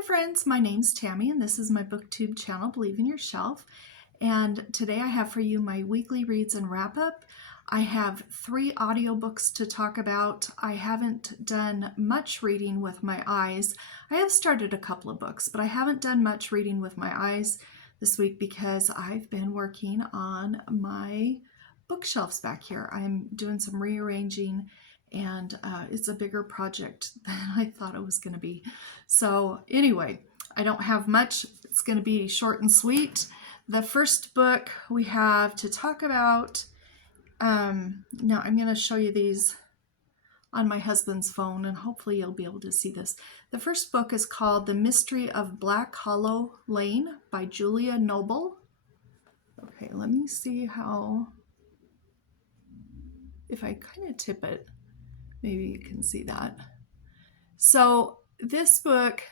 Hi friends, my name's Tammy and this is my booktube channel, Believe in Yourself. And today I have for you my weekly reads and wrap up. I have 3 audiobooks to talk about. I haven't done much reading with my eyes. I have started a couple of books, but I haven't done much reading with my eyes this week because I've been working on my bookshelves back here. I'm doing some rearranging and it's a bigger project than I thought it was going to be. So anyway, I don't have much. It's going to be short and sweet. The first book we have to talk about, now I'm going to show you these on my husband's phone and hopefully you'll be able to see this. The first book is called The Mystery of Black Hollow Lane by Julia Nobel. Okay, let me see if I kind of tip it, maybe you can see that. So this book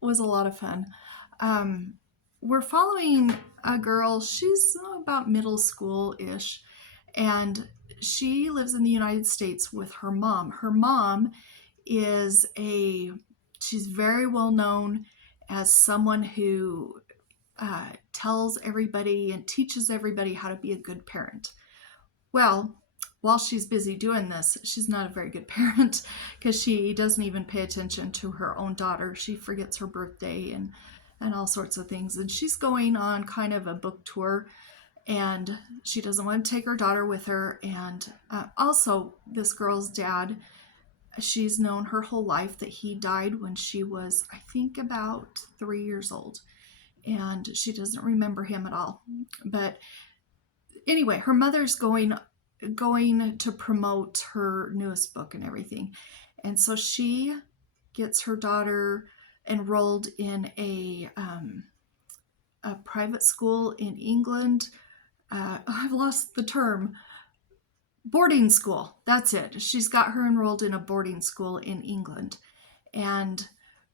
was a lot of fun. We're following a girl, she's about middle school-ish, and she lives in the United States with her mom. Her mom is she's very well known as someone who tells everybody and teaches everybody how to be a good parent. Well, while she's busy doing this, she's not a very good parent because she doesn't even pay attention to her own daughter. She forgets her birthday and all sorts of things. And she's going on kind of a book tour and she doesn't want to take her daughter with her. And also this girl's dad, she's known her whole life that he died when she was, I think, about 3 years old. And she doesn't remember him at all. But anyway, her mother's going to promote her newest book and everything. And so she gets her daughter enrolled in a private school in England. I've lost the term. Boarding school. That's it. She's got her enrolled in a boarding school in England. And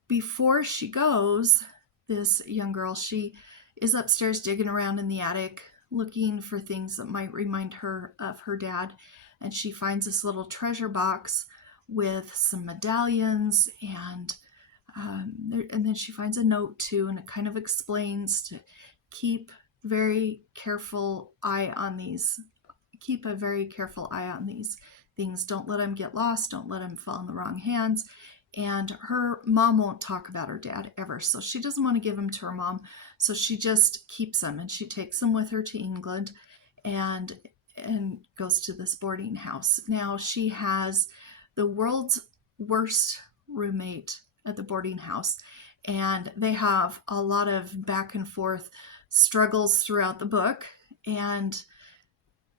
before she goes, this young girl, she is upstairs digging around in the attic looking for things that might remind her of her dad, and she finds this little treasure box with some medallions and then she finds a note too, and it kind of explains to keep a very careful eye on these things. Don't let them get lost, don't let them fall in the wrong hands. And her mom won't talk about her dad ever, so she doesn't want to give them to her mom, so she just keeps them, and she takes them with her to England and goes to this boarding house. Now she has the world's worst roommate at the boarding house, and they have a lot of back and forth struggles throughout the book. And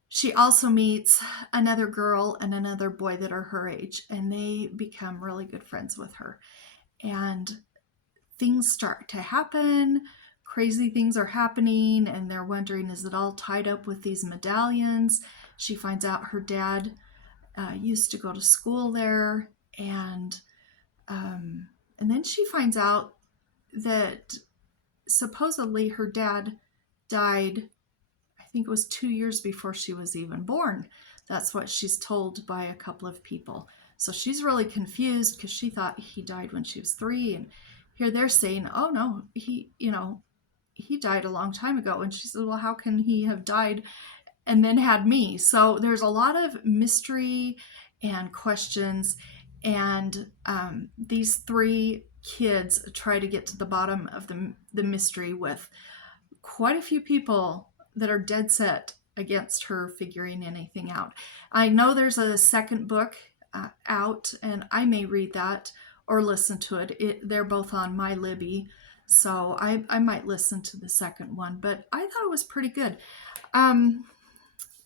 she also meets another girl and another boy that are her age, and they become really good friends with her. And things start to happen. Crazy things are happening, and they're wondering, is it all tied up with these medallions? She finds out her dad used to go to school there, and then she finds out that supposedly her dad died, I think it was 2 years before she was even born. That's what she's told by a couple of people. So she's really confused because she thought he died when she was 3, and here they're saying, oh no, he died a long time ago. And she said, well, how can he have died and then had me? So there's a lot of mystery and questions, and these 3 kids try to get to the bottom of the mystery with quite a few people that are dead set against her figuring anything out. I know there's a second book out, and I may read that or listen to it. They're both on my Libby, so I might listen to the second one, but I thought it was pretty good.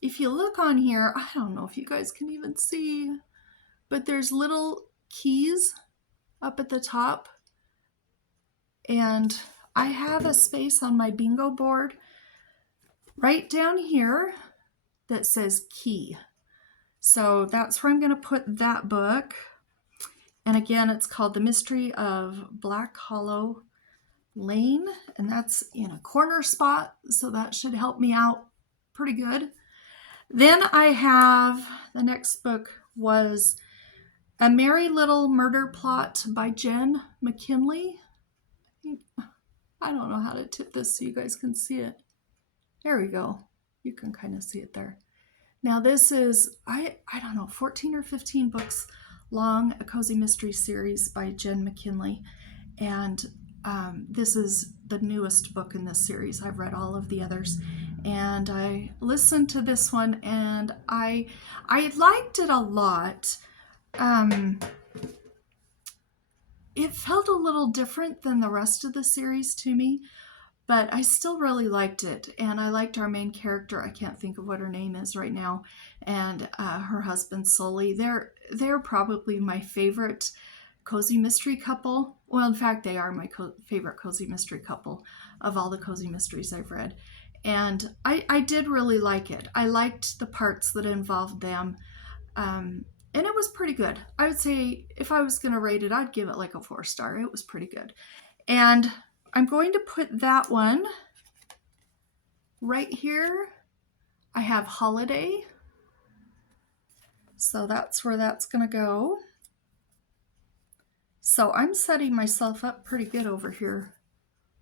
If you look on here, I don't know if you guys can even see, but there's little keys up at the top, and I have a space on my bingo board right down here that says key. So that's where I'm going to put that book. And again, it's called The Mystery of Black Hollow Lane, and that's in a corner spot, so that should help me out pretty good. Then I have, the next book was A Merry Little Murder Plot by Jenn McKinlay. I don't know how to tip this so you guys can see it. There we go. You can kind of see it there. Now this is, I don't know, 14 or 15 books long, a cozy mystery series by Jenn McKinlay. And this is the newest book in this series. I've read all of the others. And I listened to this one and I liked it a lot. It felt a little different than the rest of the series to me, but I still really liked it. And I liked our main character. I can't think of what her name is right now. And her husband, Sully. They're probably my favorite cozy mystery couple. Well, in fact, they are my favorite cozy mystery couple of all the cozy mysteries I've read. And I did really like it. I liked the parts that involved them. And it was pretty good. I would say if I was going to rate it, I'd give it like a 4-star. It was pretty good. And I'm going to put that one right here. I have Holiday. So that's where that's going to go. So I'm setting myself up pretty good over here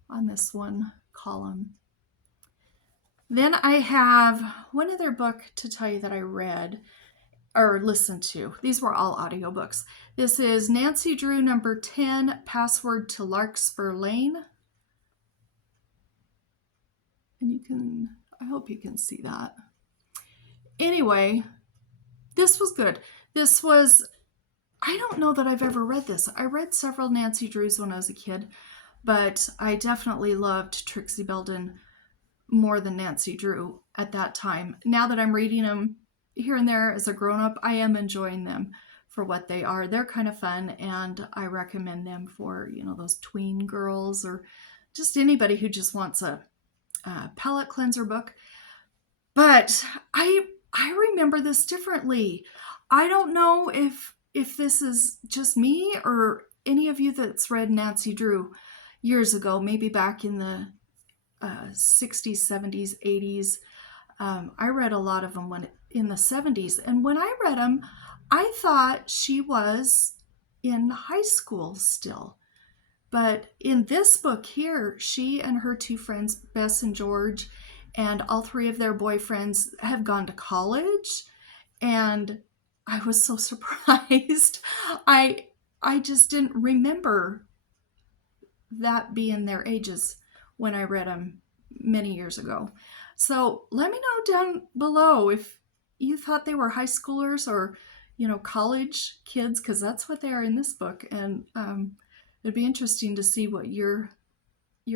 on this one column. Then I have one other book to tell you that I read or listened to. These were all audiobooks. This is Nancy Drew number 10, Password to Larkspur Lane. And you can, I hope you can see that. Anyway, this was good. This was, I don't know that I've ever read this. I read several Nancy Drews when I was a kid, but I definitely loved Trixie Belden more than Nancy Drew at that time. Now that I'm reading them here and there as a grown-up, I am enjoying them for what they are. They're kind of fun, and I recommend them for, you know, those tween girls or just anybody who just wants a palate cleanser book. But I remember this differently. I don't know if this is just me or any of you that's read Nancy Drew years ago, maybe back in the 60s, 70s, 80s. I read a lot of them in the 70s. And when I read them, I thought she was in high school still. But in this book here, she and her two friends, Bess and George, and all three of their boyfriends have gone to college. And I was so surprised. I just didn't remember that being their ages when I read them many years ago. So let me know down below if you thought they were high schoolers or, you know, college kids, because that's what they are in this book. And it'd be interesting to see what your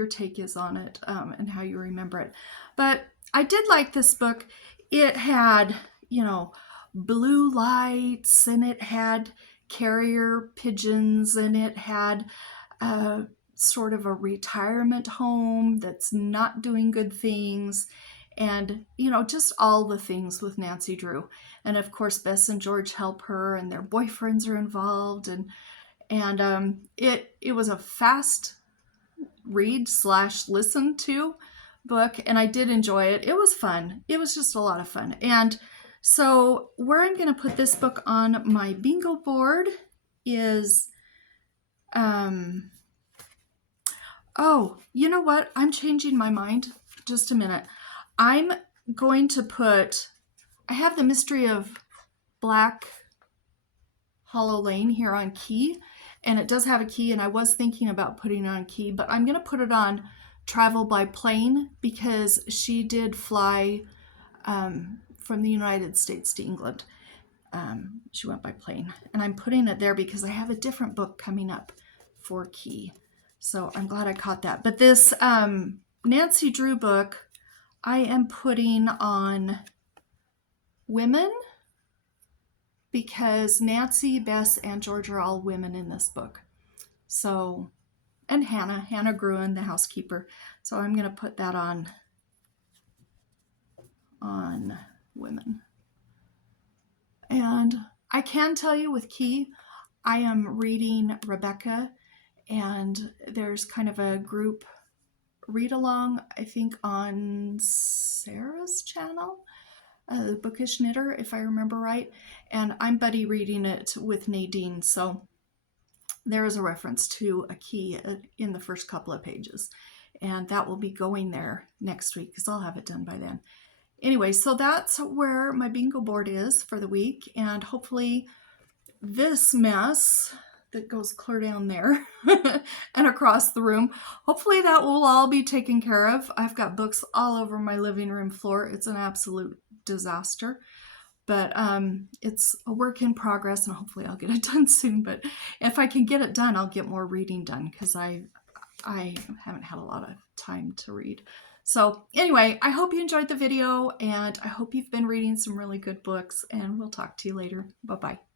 take is on it and how you remember it. But I did like this book. It had, you know, blue lights, and it had carrier pigeons, and it had sort of a retirement home that's not doing good things, and, you know, just all the things with Nancy Drew. And of course, Bess and George help her, and their boyfriends are involved, and it was a fast read / listen to book, and I did enjoy it. It was fun. It was just a lot of fun. And so where I'm going to put this book on my bingo board is, oh, you know what? I'm changing my mind. Just a minute. I'm going to put, I have the Mystery of Black Hollow Lane here on key, and it does have a key, and I was thinking about putting it on key, but I'm going to put it on Travel by Plane because she did fly from the United States to England. She went by plane, and I'm putting it there because I have a different book coming up for key. So I'm glad I caught that. But this Nancy Drew book, I am putting on women because Nancy, Bess, and George are all women in this book. So, and Hannah Gruen, the housekeeper. So I'm going to put that on women. And I can tell you with Key, I am reading Rebecca, and there's kind of a group read along, I think, on Sarah's channel, the Bookish Knitter, if I remember right. And I'm buddy reading it with Nadine. So there is a reference to a key in the first couple of pages. And that will be going there next week because I'll have it done by then. Anyway, so that's where my bingo board is for the week. And hopefully this mess that goes clear down there and across the room, hopefully that will all be taken care of. I've got books all over my living room floor. It's an absolute disaster. But it's a work in progress, and hopefully I'll get it done soon. But if I can get it done, I'll get more reading done because I haven't had a lot of time to read. So anyway, I hope you enjoyed the video, and I hope you've been reading some really good books, and we'll talk to you later. Bye-bye.